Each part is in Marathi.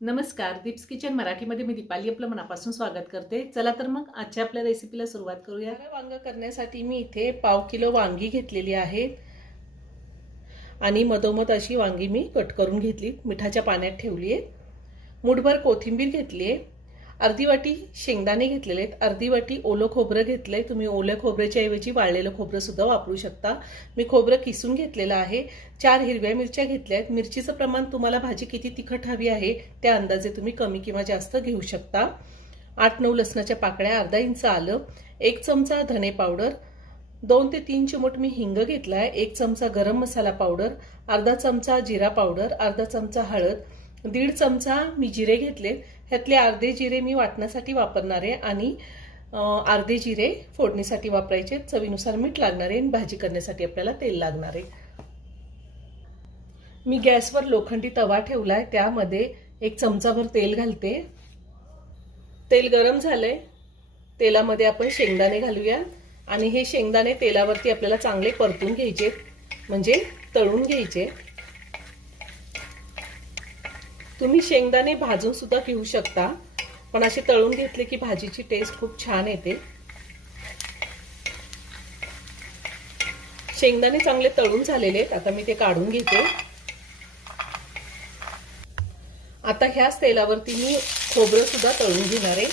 नमस्कार, दीप्स किचन मराठीमध्ये मी दीपाली आपलं मनापासून स्वागत करते। चला तर मग आजच्या आपल्या रेसिपीला सुरुवात करूया। वांग करण्यासाठी मी इथे 1/2 किलो वांगी घेतलेली आहेत आणि मधोमध अशी वांगी मी कट करून घेतली, मिठाच्या पाण्यात ठेवली आहे। मुठभर कोथिंबीर घेतली आहे, अर्धी वाटी शेंगदाणे घेतलेले आहेत, अर्धी वाटी ओलं खोबरं घेतलंय। तुम्ही ओल्या खोबऱ्याच्या ऐवजी वाळलेलं खोबरं सुद्धा वापरू शकता। मी खोबरं किसून घेतलेलं आहे। 4 हिरव्या मिरच्या घेतल्या आहेत। मिरचीचं प्रमाण तुम्हाला भाजी किती तिखट हवी आहे त्या अंदाजे तुम्ही कमी किंवा जास्त घेऊ शकता। 8-9 लसणाच्या पाकळ्या, अर्धा इंच आलं, 1 चमचा धने पावडर, 2 ते 3 चिमूट मी हिंग घेतलाय, 1 चमचा गरम मसाला पावडर, अर्धा चमचा जिरा पावडर, अर्धा चमचा हळद, 1.5 चमचा मी जिरे घेतले। ह्यातले अर्धे जिरे मी वाटण्यासाठी वापरणार आहे आणि अर्धे जिरे फोडणीसाठी वापरायचे। चवीनुसार मीठ लागणार आहे आणि भाजी करण्यासाठी आपल्याला तेल लागणार आहे। मी गॅसवर लोखंडी तवा ठेवलाय, त्यामध्ये 1 चमचाभर तेल घालते। तेल गरम झालंय, तेलामध्ये आपण शेंगदाणे घालूया आणि हे शेंगदाणे तेलावरती आपल्याला चांगले परतून घ्यायचे, म्हणजे तळून घ्यायचे। तुम्ही शेंगदाणे भाजून सुद्धा घेऊ शकता, पण असे तळून घेतले की भाजीची टेस्ट खूप छान येते। शेंगदाणे चांगले तळून झालेले आहेत, आता मी ते काढून घेते। आता ह्याच तेलावरती मी खोबरं सुद्धा तळून घेणार आहे।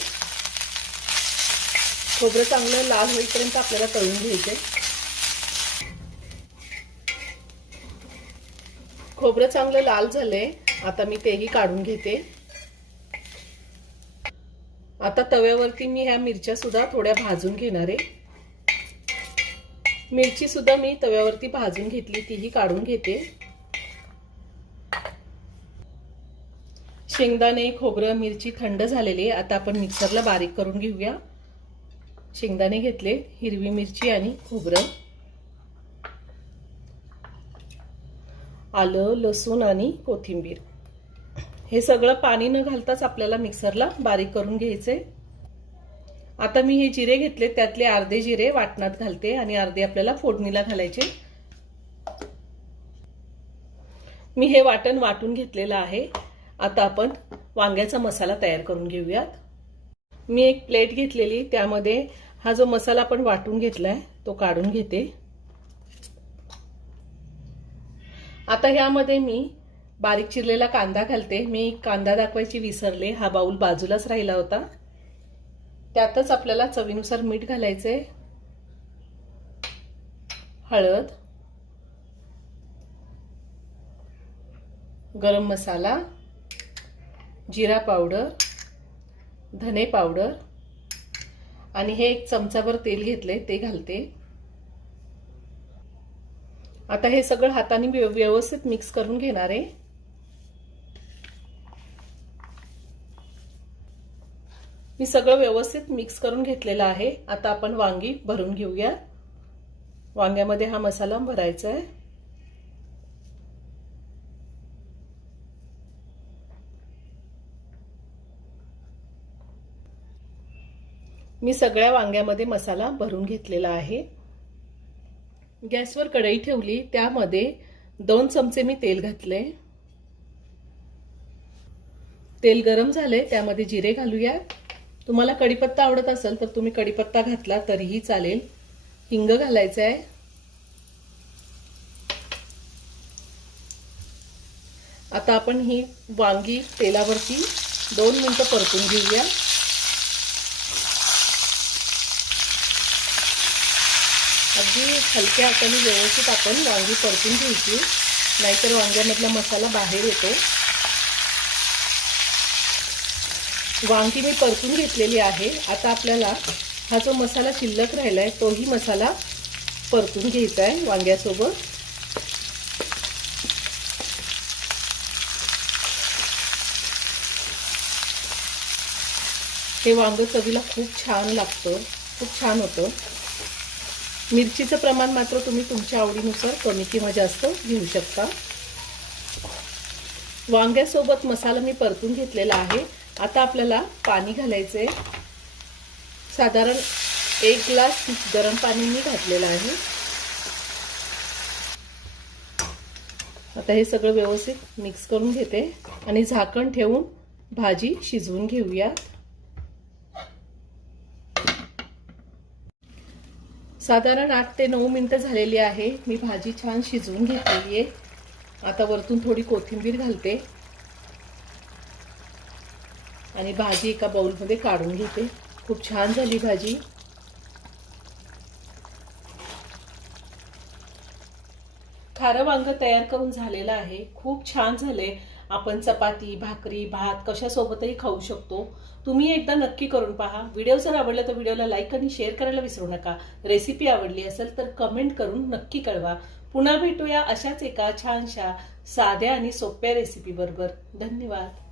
खोबरं चांगलं लाल होईपर्यंत आपल्याला तळून घ्यायचे। खोबरं चांगलं लाल झालंय, आता मी तेही काढून घेते। आता तव्यावरती मी ह्या मिरच्या सुद्धा थोड्या भाजून घेणार आहे। मिरची सुद्धा मी तव्यावरती भाजून घेतली, तीही काढून घेते। शेंगदाणे, खोबरं, मिरची थंड झालेली, आता आपण मिक्सरला बारीक करून घेऊया। शेंगदाणे घेतले, हिरवी मिरची आणि खोबरं, आलं, लसूण आणि कोथिंबीर, हे सगळं पाणी न घालताच आपल्याला मिक्सरला बारीक करून घ्यायचे। आता मी हे जिरे घेतले, त्यातले अर्धे जिरे वाटणात घालते आणि अर्धे आपल्याला फोडणीला घालायचे। मी हे वाटण वाटून घेतलेलं आहे। आता आपण वांग्याचा मसाला तयार करून घेऊयात। मी एक प्लेट घेतलेली, त्यामध्ये हा जो मसाला आपण वाटून घेतलाय तो काढून घेते। आता ह्यामध्ये मी बारीक चिरलेला कांदा घालते। मी कांदा दाखवायची विसरले, हा बाउल बाजूलाच राहिला होता। त्यातच आपल्याला चवीनुसार मीठ घालायचे, हळद, गरम मसाला, जिरा पावडर, धने पावडर आणि हे 1 चमचाभर तेल घेतले ते घालते। आता हे सगळं हाताने व्यवस्थित मिक्स करून घेणार आहे। मी सगळं व्यवस्थित मिक्स करून घेतलेलं आहे। आता आपण वांगी भरून घेऊया। वांग्यामध्ये हा मसाला भरायचा आहे। मी सगळ्या वांग्यामध्ये मसाला भरून घेतलेला आहे। गॅसवर कढई ठेवली, त्यामध्ये 2 चमचे मी तेल घातले। तेल गरम झाले, त्यामध्ये जिरे घालूया। तुम्हाला कढीपत्ता आवडत असेल तर तुम्ही कढीपत्ता घातला तरीही चालेल। हिंग घालायचा आहे। आता आपण ही वांगी तेलावरती 2 मिनिटं परतून घेऊया। अगदी हलक्या हाताने व्यवस्थित आपण वांगी परतून घ्यायची, नाहीतर वांग्यामधला मसाला बाहेर येतो। वांगी मी परतून घेतलेली आहे। आता आपल्याला हा जो मसाला शिल्लक राहिलाय तोही मसाला परतून घ्यायचा आहे वांग्यासोबत। हे वांग चवीला खूप छान लागतं, खूप छान होतं। मिरचीचं प्रमाण मात्र तुम्ही तुमच्या आवडीनुसार कमी किंवा जास्त घेऊ शकता। वांग्यासोबत मसाला मी परतून घेतलेला आहे। आता आपल्याला पाणी घालायचे, साधारण 1 ग्लास गरम पाणी मी घातलेलं आहे। आता हे सगळं व्यवस्थित मिक्स करून घेते आणि झाकण ठेवून भाजी शिजवून घेऊयात. साधारण 8 ते 9 मिनिटं झालेली आहे. मी भाजी छान शिजवून घेतलेली आहे. आता वरतून थोडी कोथिंबीर घालते आणि भाजी एका बाउलमध्ये काढून घेते. खूप छान झाली भाजी. खारं वांग तयार करून झालेलं आहे. खूप छान झाले. आपण चपाती, भाकरी, भात कशासोबतही खाऊ शकतो. तुम्ही एकदा नक्की करून पहा. व्हिडिओ जर आवडला तर व्हिडिओला लाईक आणि शेअर करायला विसरू नका. रेसिपी आवडली असेल तर कमेंट करून नक्की कळवा. पुन्हा भेटूया अशाच एका छानशा साध्या आणि सोप्या रेसिपी बरोबर. धन्यवाद.